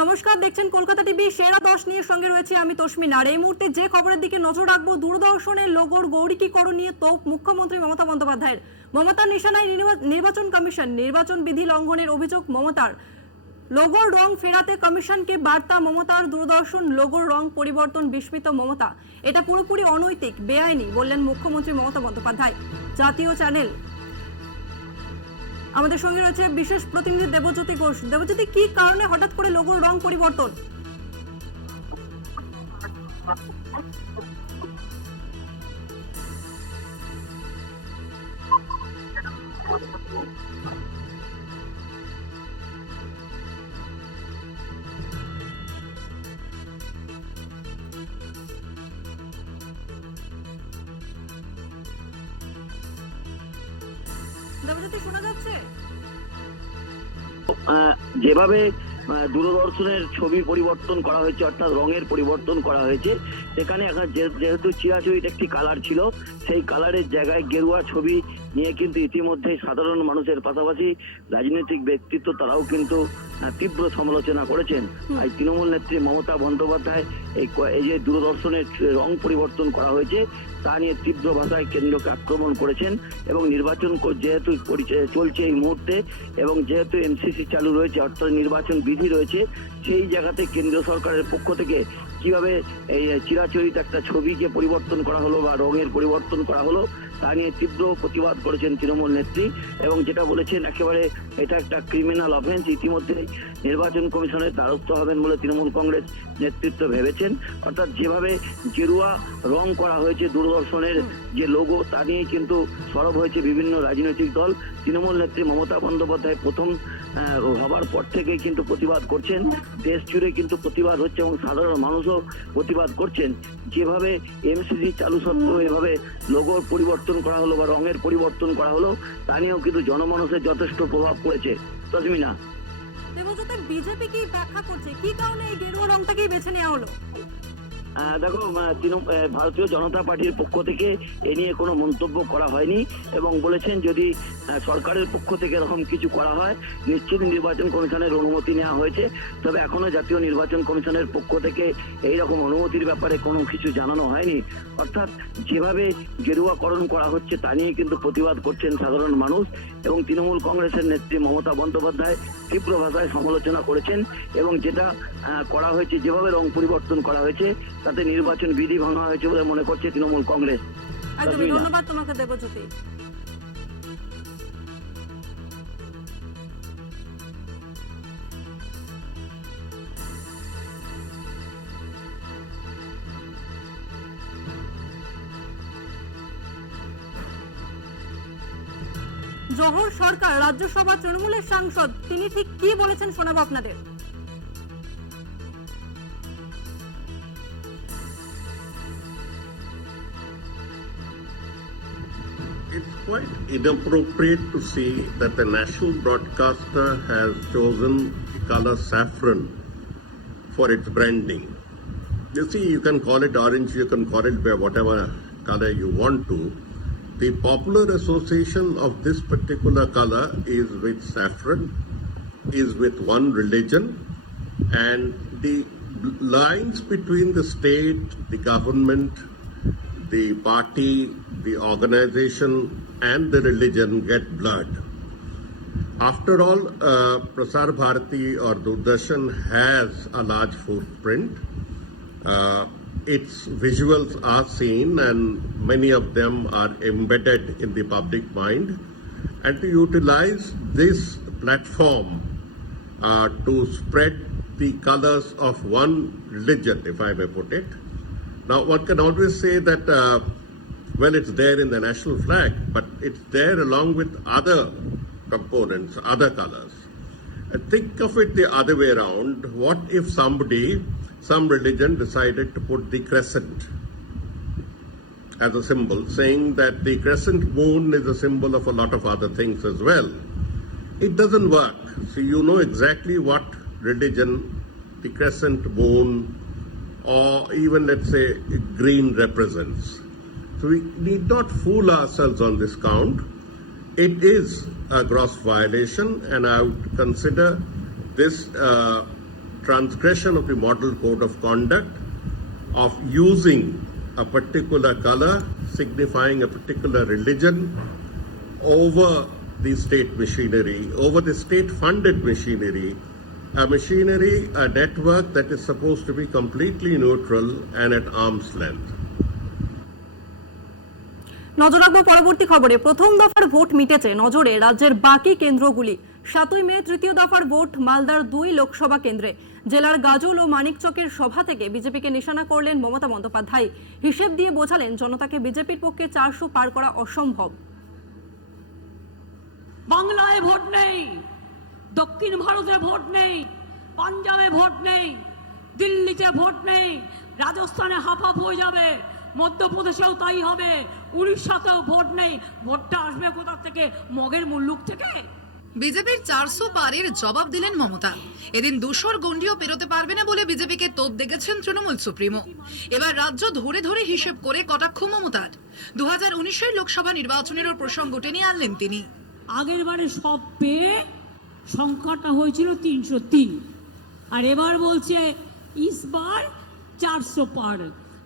নমস্কার, দেখছেন কলকাতা টিভি সেরা 10 নিয়ে সঙ্গে রয়েছে আমি তস্মিন। আর এই মুহূর্তে যে খবরের দিকে নজর রাখবো, দূরদর্শনের লোগোর গৌরীকরণ নিয়ে তোপ মুখ্যমন্ত্রী মমতা বন্দ্যোপাধ্যায়ের। মমতার নিশানায় নির্বাচন কমিশন, নির্বাচন বিধি লঙ্ঘনের অভিযোগ মমতার। লোগোর রং ফেরাতে কমিশনকে বার্তা মমতার। দূরদর্শন লোগোর রং পরিবর্তন বিস্মিত মমতা। এটা পুরোপুরি অনৈতিক, বেআইনি বললেন মুখ্যমন্ত্রী মমতা বন্দ্যোপাধ্যায়। জাতীয় চ্যানেল আমাদের সঙ্গে রয়েছে বিশেষ প্রতিনিধি দেবজ্যোতি ঘোষ। দেবজ্যোতি, কি কারণে হঠাৎ করে লোগোর রং পরিবর্তন? দেবজ্যোতি, শোনা যাচ্ছে? যেভাবে দূরদর্শনের ছবি পরিবর্তন করা হয়েছে, অর্থাৎ রঙের পরিবর্তন করা হয়েছে, সেখানে এখন যেহেতু চিরাচরিত একটি কালার ছিল, সেই কালারের জায়গায় গেরুয়া ছবি নিয়ে কিন্তু ইতিমধ্যে সাধারণ মানুষের পাশাপাশি রাজনৈতিক ব্যক্তিত্ব তারাও কিন্তু তীব্র সমালোচনা করেছেন। আজ তৃণমূল নেত্রী মমতা বন্দ্যোপাধ্যায় এই যে দূরদর্শনের রং পরিবর্তন করা হয়েছে তা নিয়ে তীব্র ভাষায় কেন্দ্রকে আক্রমণ করেছেন। এবং নির্বাচন যেহেতু চলছে এই মুহূর্তে, এবং যেহেতু এমসিসি চালু রয়েছে, অর্থাৎ নির্বাচন বিধি রয়েছে, সেই জায়গাতে কেন্দ্রীয় সরকারের পক্ষ থেকে কিভাবে এই চিরাচরিত একটা ছবিকে পরিবর্তন করা হলো বা রঙের পরিবর্তন করা হলো তা নিয়ে তীব্র প্রতিবাদ করেছেন তৃণমূল নেত্রী। এবং যেটা বলেছেন, একেবারে এটা একটা ক্রিমিনাল অফেন্স। ইতিমধ্যে নির্বাচন কমিশনের দ্বারস্থ হবেন বলে তৃণমূল কংগ্রেস নেতৃত্ব ভেবেছেন। অর্থাৎ যেভাবে গেরুয়া রং করা হয়েছে দূরদর্শনের যে লোগো, তা নিয়ে কিন্তু সরব হয়েছে বিভিন্ন রাজনৈতিক দল। তৃণমূল নেত্রী মমতা বন্দ্যোপাধ্যায় প্রথম হবার পর থেকেই কিন্তু প্রতিবাদ করছেন। দেশ জুড়ে কিন্তু প্রতিবাদ হচ্ছে এবং সাধারণ মানুষও প্রতিবাদ করছেন। যেভাবে এমসিসি চালু সত্ত্বেও এভাবে লোগোর পরিবর্তন করা হলো বা রঙের পরিবর্তন করা হলো, তা নিয়েও কিন্তু জনমানুষের যথেষ্ট প্রভাব পড়েছে। তসমিনা, দেবজ্যোতি, বিজেপি কি ব্যাখ্যা করছে কি কারণে এই গেরুয়া রংটাকেই বেছে নেওয়া হলো? দেখো, ভারতীয় জনতা পার্টির পক্ষ থেকে এ নিয়ে কোনো মন্তব্য করা হয়নি এবং বলেছেন যদি সরকারের পক্ষ থেকে এরকম কিছু করা হয় নিশ্চিত নির্বাচন কমিশনের অনুমতি নেওয়া হয়েছে। তবে এখনো জাতীয় নির্বাচন কমিশনের পক্ষ থেকে এইরকম অনুমতির ব্যাপারে কোনো কিছু জানানো হয়নি। অর্থাৎ যেভাবে গেরুয়াকরণ করা হচ্ছে তা নিয়ে কিন্তু প্রতিবাদ করছেন সাধারণ মানুষ। এবং তৃণমূল কংগ্রেসের নেত্রী মমতা বন্দ্যোপাধ্যায় তীব্র ভাষায় সমালোচনা করেছেন। এবং যেটা করা হয়েছে, যেভাবে রং পরিবর্তন করা হয়েছে, তাতে নির্বাচন বিধি ভাঙা হয়েছে বলে মনে করছে তৃণমূল কংগ্রেস। একদমই, ধন্যবাদ তোমাকে দেবজ্যোতি। জহর সরকার রাজ্যসভা তৃণমূলের সাংসদ, তিনি ঠিক কি বলেছেন শোনাবো আপনাদের। It's quite inappropriate to see that the national broadcaster has chosen the color saffron for its branding. You see, you can call it orange, you can call it by whatever color you want to. The popular association of this particular color is with saffron, is with one religion, and the lines between the state, the government, the party, the organization and the religion get blurred. After all, Prasar Bharati or Doordarshan has a large footprint. Its visuals are seen and many of them are embedded in the public mind. And to utilize this platform to spread the colors of one religion, if I may put it. Now, one can always say that, well, it's there in the national flag, but it's there along with other components, other colors. Think of it the other way around. What if some religion decided to put the crescent as a symbol, saying that the crescent moon is a symbol of a lot of other things as well? It doesn't work. So you know exactly what religion the crescent moon or even, let's say, green represents. So we need not fool ourselves on this count. It is a gross violation, and I would consider this transgression of the model code of conduct of using a particular color signifying a particular religion over the state machinery, over the state-funded machinery, a network that is supposed to be completely neutral and at arm's length. নজর রাখবো পরবর্তী খবরে। প্রথম দফার vote মিটেছে, নজরে রাজ্যের বাকি কেন্দ্রগুলি। 7 মে তৃতীয় দফার ভোট মালদার 2 লোকসভা কেন্দ্রে। জেলার গাজল ও মানিকচকের সভা থেকে বিজেপিকে নিশানা করলেন মমতা বন্দ্যোপাধ্যায়। হিসেব দিয়ে বোঝালেন জনতাকে বিজেপির পক্ষে 400 পার করা অসম্ভব। বাংলায় ভোট নেই, দক্ষিণ ভারতে ভোট নেই, পাঞ্জাবে ভোট নেই, দিল্লিতে ভোট নেই, রাজস্থানে হাফ হয়ে যাবে, মধ্যপ্রদেশেও তাই হবে, উড়িষ্যাতেও ভোট নেই। ভোটটা আসবে কোথা থেকে? মগের মুল্লুক থেকে। বিজেপির 400 পারের জবাব দিলেন মমতা। এদিন 200 গন্ডিও পেরোতে পারবে না বলে বিজেপিকে তোপ দেখেছেন তৃণমূল সুপ্রিমো। এবার রাজ্য ধরে ধরে হিসেব করে কটাক্ষ মমতার। 2019 লোকসভা নির্বাচনেরও প্রসঙ্গ টেনে আনলেন তিনি। আগের বারে সব পেয়ে সংখ্যাটা হয়েছিল 303, আর এবার বলছে ইস বার 400 পার।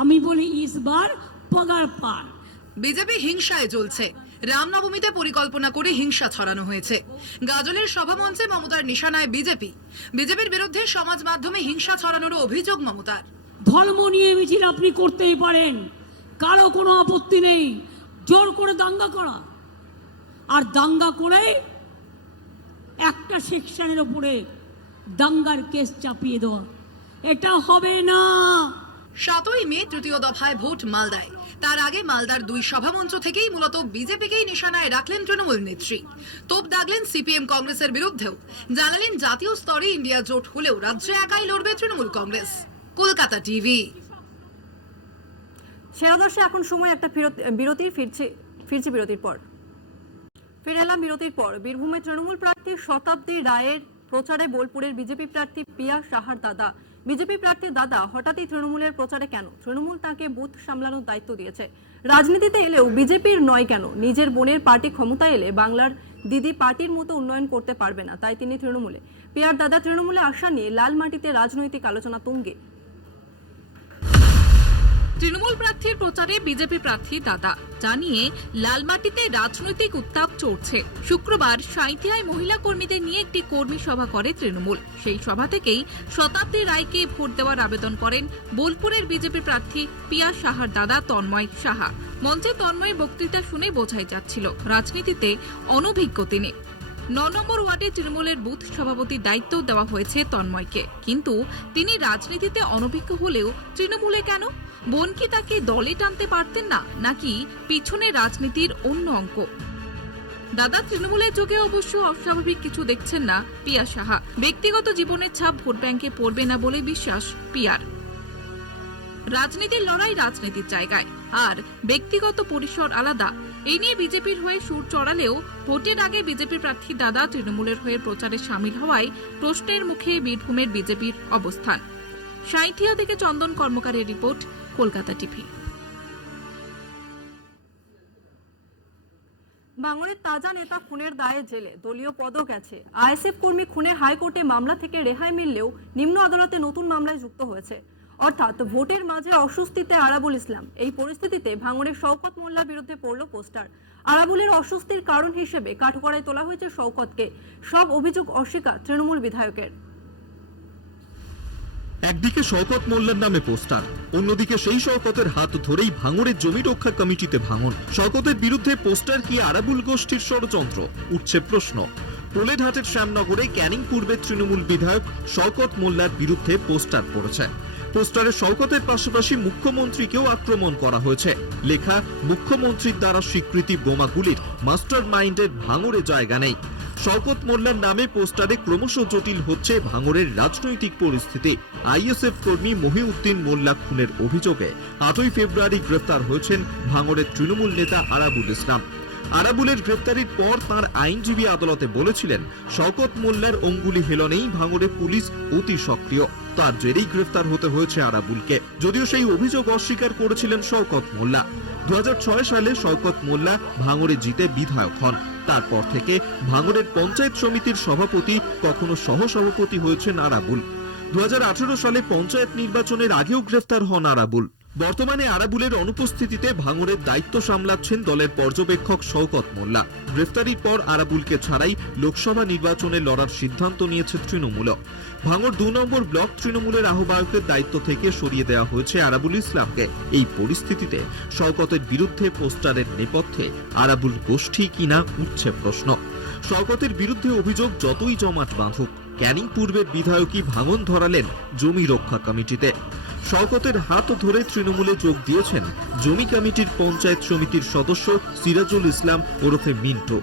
আমি বলি ইস বার পগার পার। বিজেপি হিংসায় জ্বলছে। রামনবমীতে পরিকল্পনা করে হিংসা ছড়ানো হয়েছে। গাজলের সভামঞ্চে মমতার নিশানায় বিজেপির বিরুদ্ধে সমাজ মাধ্যমে হিংসা ছড়ানোর অভিযোগ মমতার। ধর্ম নিয়ে মিছিল আপনি করতেই পারেন, কারো কোনো আপত্তি নেই। জোর করে দাঙ্গা করা, আর দাঙ্গা করে একটা সেকশনের উপরে দাঙ্গার কেস চাপিয়ে দেওয়া, এটা হবে না। 7 মে তৃতীয় দফায় ভোট মালদায়। তার আগে মালদার 2 সভামঞ্চ থেকেই মূলত বিজেপিকেই নিশানায় রাখলেন তৃণমূল নেত্রী। তোপ দাগলেন সিপিএম কংগ্রেসের বিরুদ্ধেও। জানালেন জাতীয় স্তরে ইন্ডিয়া জোট হলেও রাজ্যে একাই লড়বে তৃণমূল কংগ্রেস। কলকাতা টিভি। সেরা দর্শে এখন সময় একটা বিরতির। ফিরছি বিরতির পর। ফিরে এলাম বিরতির পর। বীরভূমে তৃণমূল প্রার্থী শতাব্দী রায়ের প্রচারে বোলপুরের বিজেপি প্রার্থী পিয়া সাহার দাদা। বিজেপি প্রার্থীর দাদা হঠাৎই তৃণমূলের প্রচারে কেন? তৃণমূল তাকে বুথ সামলানোর দায়িত্ব দিয়েছে। রাজনীতিতে এলেও বিজেপির নয় কেন? নিজের বোনের পার্টি ক্ষমতায় এলে বাংলার দিদি পার্টির মতো উন্নয়ন করতে পারবে না, তাই তিনি তৃণমূলে। পিয়ার দাদা তৃণমূলে আসা নিয়ে লাল মাটিতে রাজনৈতিক আলোচনা তুঙ্গে। তৃণমূল প্রার্থীর প্রচারে বিজেপি প্রার্থী দাদা জানিয়ে লালমাটিতে রাজনৈতিক উত্তাপ চড়ছে। শুক্রবার সাঁইথিয়ায় মহিলা কর্মীদের নিয়ে একটি কর্মী সভা করে তৃণমূল। সেই সভা থেকেই শতাব্দী রায়কে ভোট দেওয়ার আবেদন করেন বোলপুরের বিজেপি প্রার্থী পিয়া সাহার দাদা তন্ময় সাহা। মঞ্চে তন্ময়ের বক্তৃতা শুনে বোঝাই যাচ্ছিল রাজনীতিতে অনভিজ্ঞ তিনি। 9 নম্বর ওয়ার্ডে তৃণমূলের বুথ সভাপতির দায়িত্ব দেওয়া হয়েছে তন্ময়কে, কিন্তু তিনি রাজনীতিতে অনভিজ্ঞ হলেও তৃণমূলে কেন? বোন কি তাকে দলে টানতে পারতেন না, নাকি পিছনে রাজনীতির অন্য অঙ্ক? দাদা তৃণমূলের যোগে অবশ্য অস্বাভাবিক কিছু দেখছেন না পিয়া সাহা। ব্যক্তিগত জীবনের ছাপ ভোট ব্যাংকে পড়বে না বলে বিশ্বাস পিয়ার। রাজনীতির লড়াই রাজনীতির জায়গায়, আর ব্যক্তিগত পরিসর আলাদা। এই নিয়ে বিজেপির হয়ে সুর চড়ালেও ভোটের আগে বিজেপি প্রার্থী দাদা তৃণমূলের হয়ে প্রচারে সামিল হওয়ায় প্রশ্নের মুখে বীরভূমের বিজেপির অবস্থান। সাঁইথিয়া থেকে চন্দন কর্মকারের রিপোর্ট, কলকাতা টিভি। ভাঙড়ের তাজা নেতা খুনের দায়ে জেলে, দলীয় পদও গেছে। আইএসএফ কর্মী খুনে হাইকোর্টে মামলা থেকে রেহাই মিললেও নিম্ন আদালতে নতুন মামলায় যুক্ত হয়েছে। অর্থাৎ ভোটের মাঝে অস্বস্তিতে আরাবুল ইসলাম। এই পরিস্থিতিতে ভাঙড়ের শওকত মোল্লার বিরুদ্ধে পড়ল পোস্টার। আরাবুলের অস্বস্তির কারণ হিসেবে কাঠগড়ায় তোলা হয়েছে শওকতকে। সব অভিযোগ অস্বীকার তৃণমূল বিধায়কের। একদিকে শওকত মোল্লার নামে পোস্টার, অন্যদিকে সেই শওকতের হাত ধরেই ভাঙড়ের জমি রক্ষা কমিটিতে ভাঙন। শওকতের বিরুদ্ধে পোস্টার কি আরাবুল গোষ্ঠীর ষড়যন্ত্র? উঠছে প্রশ্ন। পোলেরহাটের শ্যামনগরে ক্যানিং পূর্বের তৃণমূল বিধায়ক শওকত মোল্লার বিরুদ্ধে পোস্টার পড়েছে। পোস্টারে শওকতের পাশাপাশি মুখ্যমন্ত্রীকেও আক্রমণ করা হয়েছে। লেখা, মুখ্যমন্ত্রীর দ্বারা স্বীকৃতি বোমাগুলির মাস্টার মাইন্ডের ভাঙড়ে জায়গা নেই। শওকত মোল্লার নামে পোস্টারে ক্রমশ জটিল হচ্ছে ভাঙড়ের রাজনৈতিক পরিস্থিতি। আইএসএফ কর্মী মহিউদ্দিন মোল্লা খুনের অভিযোগে 8ই ফেব্রুয়ারি গ্রেফতার হয়েছেন ভাঙড়ের তৃণমূল নেতা আরাবুল ইসলাম। আরাবুলের গ্রেফতারির পর তার আইনজীবী আদালতে বলেছিলেন শওকত মোল্লার অঙ্গুলি হেলনেই ভাঙড়ে পুলিশ অতি সক্রিয়। তার জেরেই গ্রেফতার হতে হয়েছে আরাবুলকে, যদিও সেই অভিযোগ অস্বীকার করেছিলেন শওকত মোল্লা। 2006 সালে শওকত মোল্লা ভাঙড়ে জিতে বিধায়ক হন। তারপর থেকে ভাঙড়ের পঞ্চায়েত সমিতির সভাপতি, কখনো সহসভাপতি হয়েছেন আরাবুল। 2018 সালে পঞ্চায়েত নির্বাচনের আগেও গ্রেফতার হন আরাবুল। বর্তমানে আরাবুলের অনুপস্থিতিতে ভাঙড়ের দায়িত্ব সামলাচ্ছেন দলের পর্যবেক্ষক শওকত মোল্লা। গ্রেফতারির পর আরাবুলকে ছাড়াই লোকসভা নির্বাচনে লড়ার সিদ্ধান্ত নিয়েছে তৃণমূল। ভাঙড় 2 নম্বর ব্লক তৃণমূলের আহ্বায়কের দায়িত্ব থেকে সরিয়ে দেওয়া হয়েছে আরাবুল ইসলামকে। এই পরিস্থিতিতে শওকতের বিরুদ্ধে পোস্টারের নেপথ্যে আরাবুল গোষ্ঠী কিনা উঠছে প্রশ্ন। শওকতের বিরুদ্ধে অভিযোগ যতই জমাট বাঁধুক, ক্যানিং পূর্বের বিধায়কই ভাঙন ধরালেন জমি রক্ষা কমিটিতে। শওকতের হাত ধরে তৃণমূলে যোগ দিয়েছেন জমি কমিটির পঞ্চায়েত সমিতির সদস্য সিরাজুল ইসলাম ওরফে মিন্টু।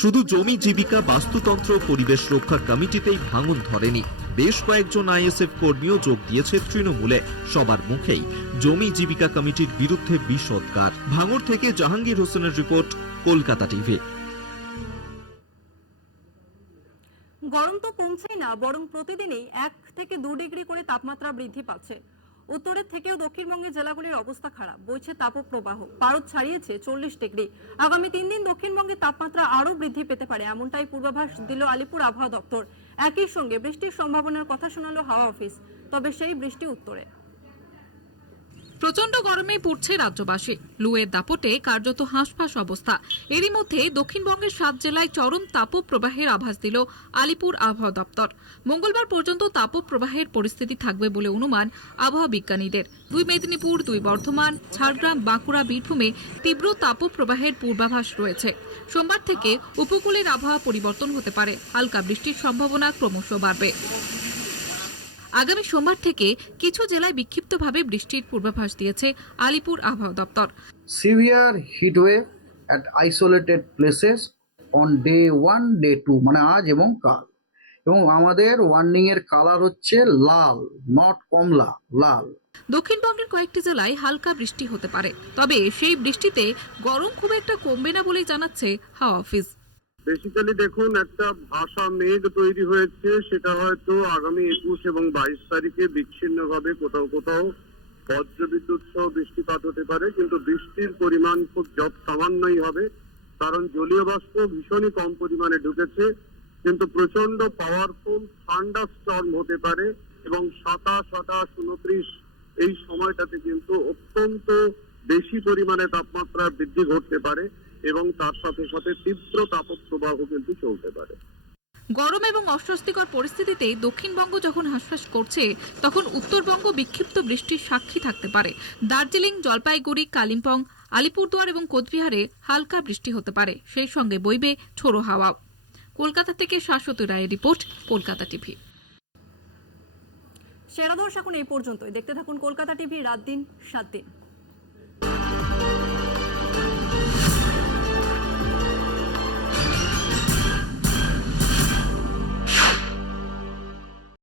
শুধু জমি জীবিকা বাস্তুতন্ত্র পরিবেশ রক্ষা কমিটিতেই ভাঙন ধরেনি, বেশ কয়েকজন আইএসএফ কর্মীও যোগ দিয়েছে তৃণমূলে। সবার মুখেই জমি জীবিকা কমিটির বিরুদ্ধে বিষোদ্গার। ভাঙড় থেকে জাহাঙ্গীর হোসেনের রিপোর্ট, কলকাতা টিভি। গরম তো কমছেই না, বরং প্রতিদিনই 1 থেকে 2 ডিগ্রি করে তাপমাত্রা বৃদ্ধি পাচ্ছে। উত্তরের থেকেও দক্ষিণবঙ্গের জেলাগুলির অবস্থা খারাপ, বইছে তাপপ্রবাহ, পারদ ছাড়িয়েছে 40 ডিগ্রি। আগামী 3 দিন দক্ষিণবঙ্গের তাপমাত্রা আরও বৃদ্ধি পেতে পারে, এমনটাই পূর্বাভাস দিল আলিপুর আবহাওয়া দপ্তর। একই সঙ্গে বৃষ্টির সম্ভাবনার কথা শোনালো হাওয়া অফিস, তবে সেই বৃষ্টি উত্তরে। প্রচন্ড গরমে পড়ছে রাজ্যবাসী, লুয়ের দাপটে কার্যত হাঁসফাঁস অবস্থা। এরই মধ্যে দক্ষিণবঙ্গের 7 জেলায় চরম তাপপ্রবাহের আভাস দিল আলিপুর আবহাওয়া দপ্তর। মঙ্গলবার পর্যন্ত তাপপ্রবাহের পরিস্থিতি থাকবে বলে অনুমান আবহাওয়া বিজ্ঞানীদের। 2 মেদিনীপুর, 2 বর্ধমান, ঝাড়গ্রাম, বাঁকুড়া, বীরভূমে তীব্র তাপপ্রবাহের পূর্বাভাস রয়েছে। সোমবার থেকে উপকূলের আবহাওয়া পরিবর্তন হতে পারে, হালকা বৃষ্টির সম্ভাবনা ক্রমশ বাড়বে। আগামী সোমবার থেকে কিছু জেলায় বিক্ষিপ্তভাবে বৃষ্টির পূর্বাভাস দিয়েছে আলিপুর আবহাওয়া দপ্তর। severe heat wave at isolated places on day 1, day 2 মানে আজ এবং কাল। এবং আমাদের ওয়ার্নিং এর কালার হচ্ছে লাল, নট কমলা, লাল। দক্ষিণবঙ্গের কয়েকটি জেলায় হালকা বৃষ্টি হতে পারে, তবে সেই বৃষ্টিতে গরম খুব একটা কমবে না বলেই জানাচ্ছে হাওয়া অফিস। বেসিক্যালি দেখুন, একটা ভাষা মেঘ তৈরি হয়েছে, সেটা হয়তো আগামী 21 এবং 22 তারিখে বিচ্ছিন্নভাবে কোথাও কোথাও বজ্রবিদ্যুৎ সহ বৃষ্টিপাত হতে পারে, কিন্তু বৃষ্টির পরিমাণ খুব সামান্যই হবে, কারণ জলীয় বাষ্প ভীষণই কম পরিমাণে ঢুকেছে। কিন্তু প্রচন্ড পাওয়ারফুল থান্ডার স্টর্ম হতে পারে এবং 27, 29 এই সময়টাতে কিন্তু অত্যন্ত বেশি পরিমাণে তাপমাত্রা বৃদ্ধি ঘটতে পারে এবং তার সাথে সাথে তীব্র তাপপ্রবাহ কিন্তু চলতে পারে। গরম এবং অস্বস্তিকর পরিস্থিতিতে দক্ষিণবঙ্গ যখন হাঁসফাঁস করছে, তখন উত্তরবঙ্গ বিক্ষিপ্ত বৃষ্টির সাক্ষী থাকতে পারে। দার্জিলিং, জলপাইগুড়ি, কালিম্পং, আলিপুরদুয়ার এবং কোচবিহারে হালকা বৃষ্টি হতে পারে, সেই সঙ্গে বইবে ঝোড়ো হাওয়া। কলকাতা থেকে শাশ্বতী রায়ের রিপোর্ট, কলকাতা টিভি। সেরা দর্শক এখন এই পর্যন্তই। দেখতে থাকুন কলকাতা টিভি, রাত দিন 7 দিন।